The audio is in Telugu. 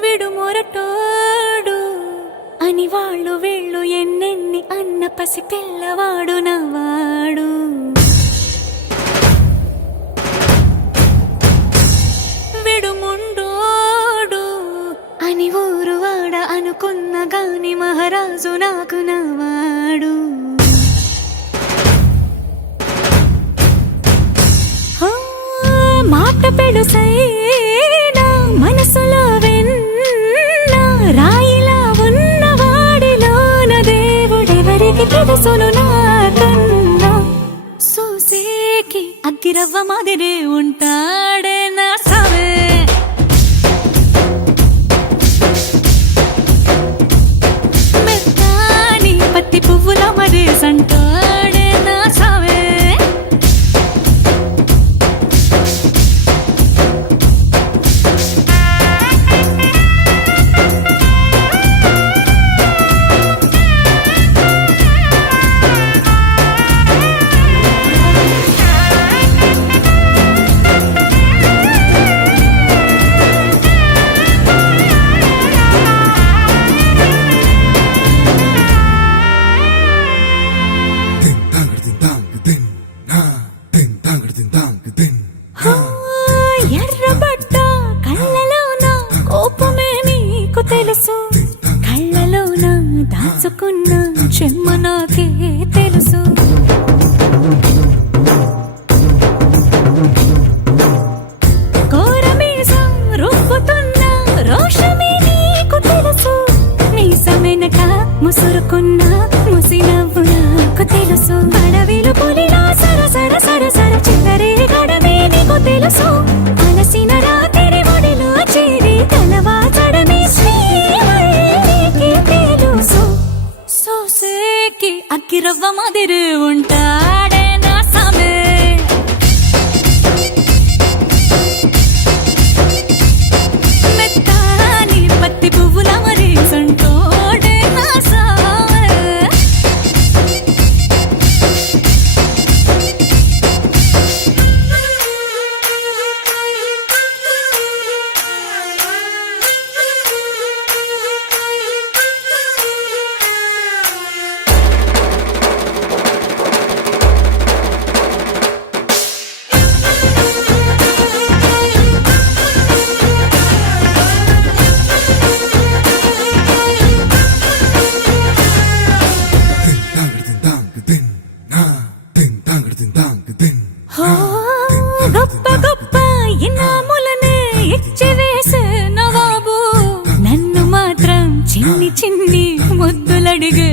విడు మొరటోడు అని వాళ్ళు వీళ్ళు ఎన్నెన్ని అన్న పసి పిల్లవాడు నవాడు. విడు ముండోడు అని ఊరు వాడ అనుకున్న గాని మహారాజు నాకు నవాడు. మాట పెడుసైనా మనసులో వెన్న రాయిలా ఉన్నవాడిలోన దేవుడెవరికి తెలుసును నాకన్నా. సూసేకి అగ్గిరవ్వ మాదిరే ఉంటాడే నా సావే. మెత్తాని పత్తి పువ్వుల మరేసంటాడే నా సావే. ఎర్రబడ్డ కళ్ళలోన కోపమే నీకు తెలుసు, కళ్ళలోన దాచుకున్న చెమ్మ నాకే తెలుసు. కోరమీసం రుబ్బుతున్న రోషమే నీకు తెలుసు, మీసమెనక ముసురుకున్న ముసినవ్వు నాకు తెలుసు. అడవిలు పులిలా సరసర సరసర చివరే గడమే నీకు తెలుసు. అలసిన రాత్రి ఒడిలో చేరి తలవాచడమే శ్రీవల్లికి తెలుసు. సోసేకి అగ్గిరవ్వ మాదిరి ఉంటాడే నా సామే. మెత్తాని పత్తి పువ్వుల మరేసంటోడే నా సామే. గొప్ప గొప్ప ఇనాములనే ఇచ్చి వేసే నవాబు నన్ను మాత్రం చిన్ని చిన్ని ముద్దులడిగే